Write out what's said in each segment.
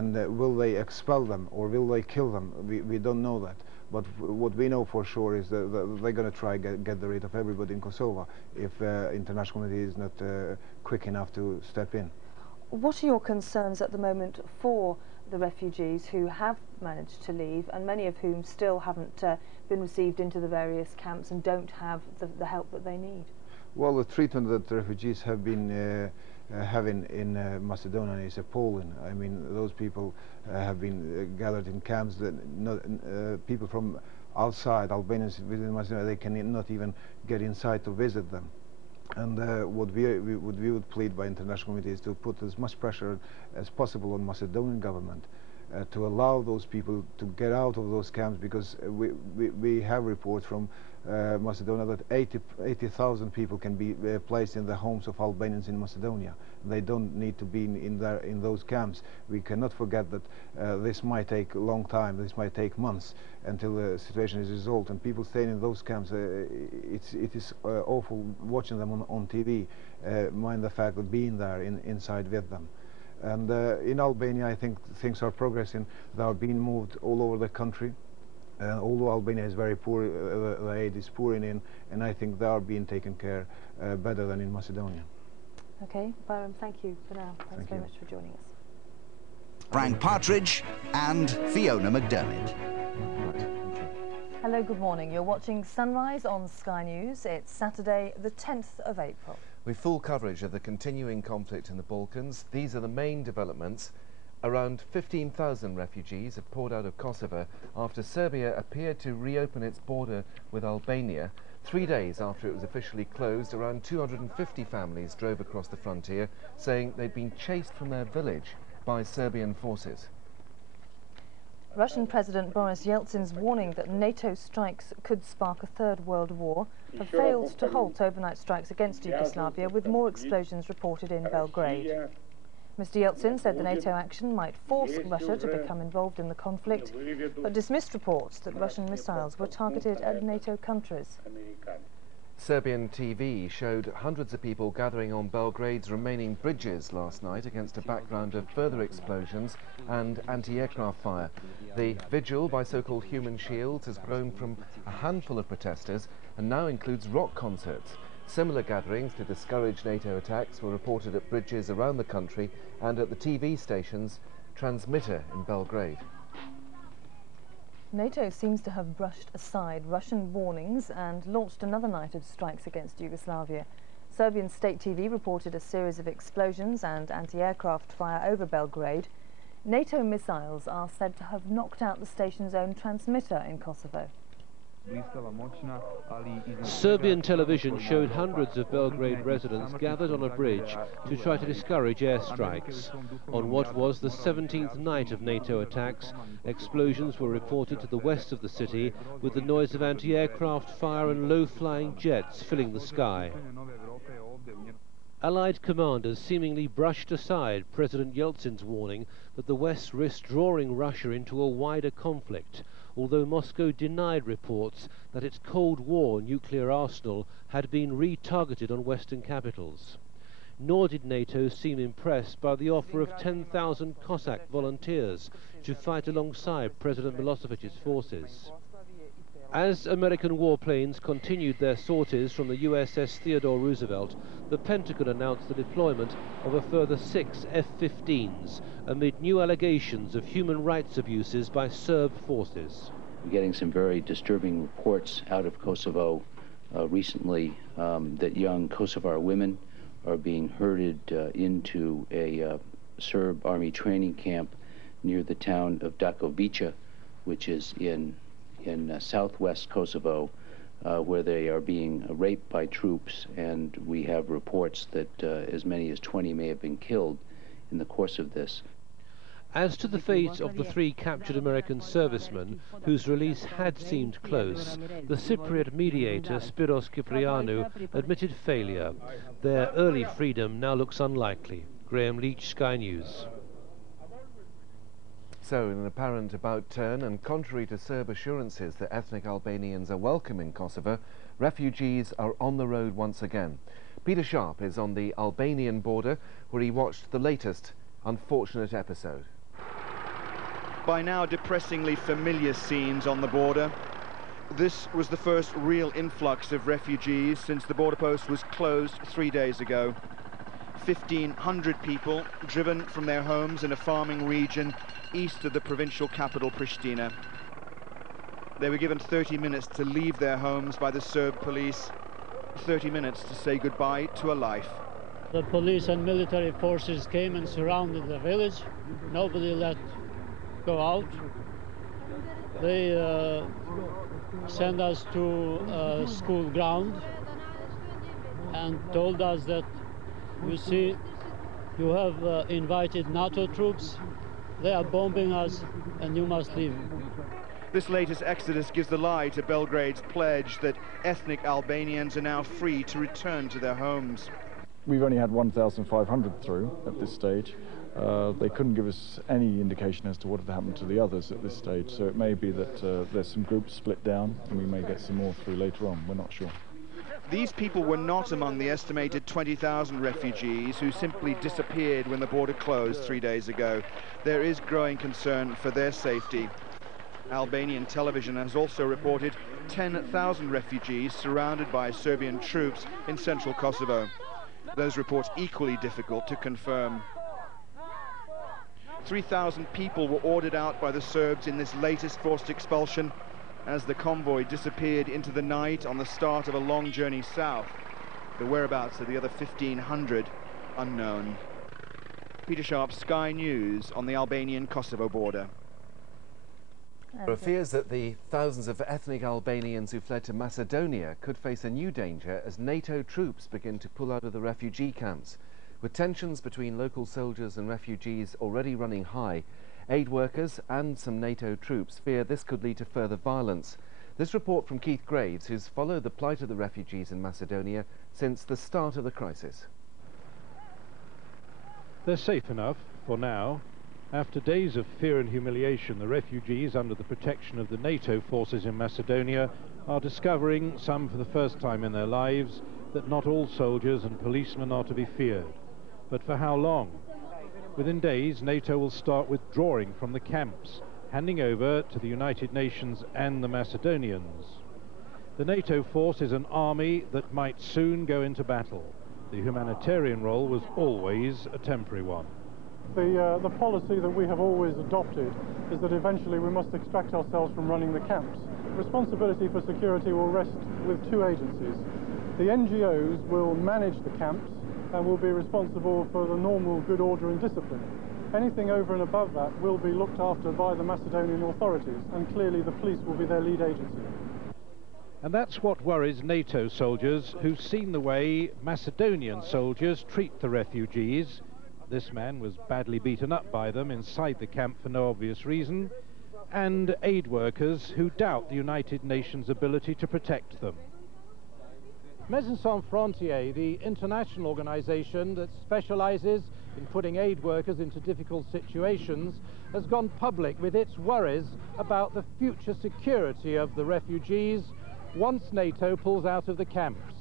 And will they expel them or will they kill them? We don't know that. But what we know for sure is that they're going to try get rid of everybody in Kosovo if international community is not quick enough to step in. What are your concerns at the moment for the refugees who have managed to leave, and many of whom still haven't been received into the various camps and don't have the help that they need? Well, the treatment that the refugees have been having in Macedonia is appalling. I mean, those people have been gathered in camps that people from outside, Albanians within Macedonia, they cannot even get inside to visit them. And what we would plead by international community is to put as much pressure as possible on Macedonian government to allow those people to get out of those camps, because we have reports from Macedonia that 80,000 people can be placed in the homes of Albanians in Macedonia. They don't need to be in those camps. We cannot forget that this might take a long time. This might take months until the situation is resolved. And people staying in those camps, it is awful watching them on TV. Mind the fact that being there inside with them. And in Albania, I think things are progressing. They are being moved all over the country. Although Albania is very poor, the aid is pouring in, and I think they are being taken care better than in Macedonia. Okay, Byron, thank you for now. Thanks very much for joining us. Frank Partridge and Fiona McDermott. Hello, good morning. You're watching Sunrise on Sky News. It's Saturday, the 10th of April. With full coverage of the continuing conflict in the Balkans, these are the main developments. Around 15,000 refugees have poured out of Kosovo after Serbia appeared to reopen its border with Albania. 3 days after it was officially closed, around 250 families drove across the frontier, saying they'd been chased from their village by Serbian forces. Russian President Boris Yeltsin's warning that NATO strikes could spark a third world war have failed to halt overnight strikes against Yugoslavia, with more explosions reported in Belgrade. Mr. Yeltsin said the NATO action might force Russia to become involved in the conflict, but dismissed reports that Russian missiles were targeted at NATO countries. Serbian TV showed hundreds of people gathering on Belgrade's remaining bridges last night against a background of further explosions and anti-aircraft fire. The vigil by so-called human shields has grown from a handful of protesters and now includes rock concerts. Similar gatherings to discourage NATO attacks were reported at bridges around the country and at the TV station's transmitter in Belgrade. NATO seems to have brushed aside Russian warnings and launched another night of strikes against Yugoslavia. Serbian state TV reported a series of explosions and anti-aircraft fire over Belgrade. NATO missiles are said to have knocked out the station's own transmitter in Kosovo. Serbian television showed hundreds of Belgrade residents gathered on a bridge to try to discourage airstrikes. On what was the 17th night of NATO attacks, explosions were reported to the west of the city, with the noise of anti-aircraft fire and low-flying jets filling the sky. Allied commanders seemingly brushed aside President Yeltsin's warning that the West risked drawing Russia into a wider conflict, although Moscow denied reports that its Cold War nuclear arsenal had been re-targeted on Western capitals. Nor did NATO seem impressed by the offer of 10,000 Cossack volunteers to fight alongside President Milosevic's forces. As American warplanes continued their sorties from the USS Theodore Roosevelt, the Pentagon announced the deployment of a further 6 F-15s amid new allegations of human rights abuses by Serb forces. We're getting some very disturbing reports out of Kosovo recently that young Kosovar women are being herded into a Serb army training camp near the town of Dakovica, which is in southwest Kosovo, where they are being raped by troops, and we have reports that as many as 20 may have been killed in the course of this. As to the fate of the 3 captured American servicemen, whose release had seemed close, the Cypriot mediator Spiros Kyprianou admitted failure. Their early freedom now looks unlikely. Graham Leach, Sky News. So, in an apparent about-turn, and contrary to Serb assurances that ethnic Albanians are welcome in Kosovo, refugees are on the road once again. Peter Sharp is on the Albanian border, where he watched the latest unfortunate episode. by now depressingly familiar scenes on the border. This was the first real influx of refugees since the border post was closed 3 days ago. 1,500 people driven from their homes in a farming region east of the provincial capital Pristina. They were given 30 minutes to leave their homes by the Serb police, 30 minutes to say goodbye to a life. The police and military forces came and surrounded the village. Nobody let go out. They sent us to a school ground and told us that, you see, you have invited NATO troops, they are bombing us and you must leave. This latest exodus gives the lie to Belgrade's pledge that ethnic Albanians are now free to return to their homes. We've only had 1,500 through at this stage. They couldn't give us any indication as to what had happened to the others at this stage, so it may be that there's some groups split down and we may get some more through later on. We're not sure. These people were not among the estimated 20,000 refugees who simply disappeared when the border closed 3 days ago. There is growing concern for their safety. Albanian television has also reported 10,000 refugees surrounded by Serbian troops in central Kosovo. Those reports equally difficult to confirm. 3,000 people were ordered out by the Serbs in this latest forced expulsion as the convoy disappeared into the night on the start of a long journey south. The whereabouts of the other 1,500 unknown. Peter Sharp, Sky News, on the Albanian-Kosovo border. There are fears that the thousands of ethnic Albanians who fled to Macedonia could face a new danger as NATO troops begin to pull out of the refugee camps. With tensions between local soldiers and refugees already running high, aid workers and some NATO troops fear this could lead to further violence. This report from Keith Graves, who's followed the plight of the refugees in Macedonia since the start of the crisis. They're safe enough for now. After days of fear and humiliation, the refugees under the protection of the NATO forces in Macedonia are discovering, some for the first time in their lives, that not all soldiers and policemen are to be feared. But for how long? Within days, NATO will start withdrawing from the camps, handing over to the United Nations and the Macedonians. The NATO force is an army that might soon go into battle. The humanitarian role was always a temporary one. The policy that we have always adopted is that eventually we must extract ourselves from running the camps. Responsibility for security will rest with two agencies. The NGOs will manage the camps and will be responsible for the normal good order and discipline. Anything over and above that will be looked after by the Macedonian authorities, and clearly the police will be their lead agency. And that's what worries NATO soldiers who've seen the way Macedonian soldiers treat the refugees. This man was badly beaten up by them inside the camp for no obvious reason, and aid workers who doubt the United Nations' ability to protect them. Médecins Sans Frontières, the international organization that specializes in putting aid workers into difficult situations, has gone public with its worries about the future security of the refugees once NATO pulls out of the camps.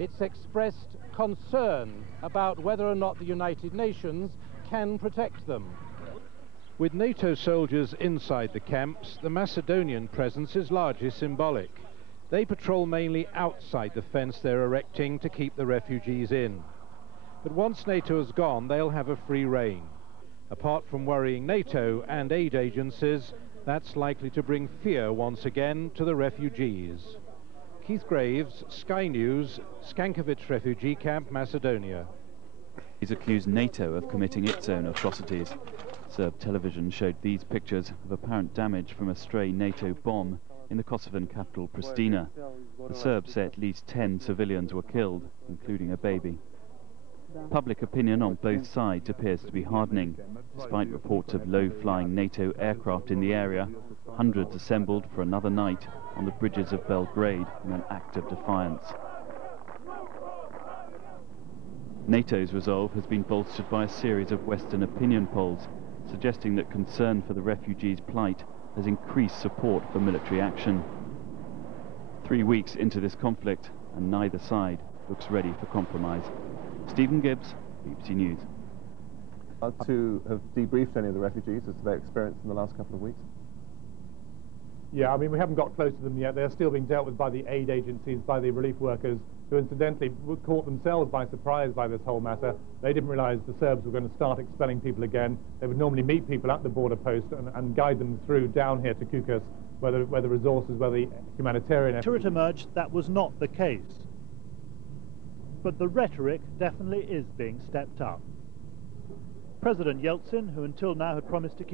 It's expressed concern about whether or not the United Nations can protect them. With NATO soldiers inside the camps, the Macedonian presence is largely symbolic. They patrol mainly outside the fence they're erecting to keep the refugees in. But once NATO has gone, they'll have a free rein. Apart from worrying NATO and aid agencies, that's likely to bring fear once again to the refugees. Keith Graves, Sky News, Skankovic refugee camp, Macedonia. He's accused NATO of committing its own atrocities. Serb television showed these pictures of apparent damage from a stray NATO bomb in the Kosovan capital Pristina. The Serbs say at least 10 civilians were killed, including a baby. Public opinion on both sides appears to be hardening. Despite reports of low-flying NATO aircraft in the area, hundreds assembled for another night on the bridges of Belgrade in an act of defiance. NATO's resolve has been bolstered by a series of Western opinion polls, suggesting that concern for the refugees' plight has increased support for military action. 3 weeks into this conflict, and neither side looks ready for compromise. Stephen Gibbs, BBC News. To have debriefed any of the refugees as to their experience in the last couple of weeks? Yeah, I mean, we haven't got close to them yet. They're still being dealt with by the aid agencies, by the relief workers, who incidentally were caught themselves by surprise by this whole matter. They didn't realise the Serbs were going to start expelling people again. They would normally meet people at the border post and guide them through down here to Kukas, where the resources, where the humanitarian... After it emerged, that was not the case. But the rhetoric definitely is being stepped up. President Yeltsin, who until now had promised to keep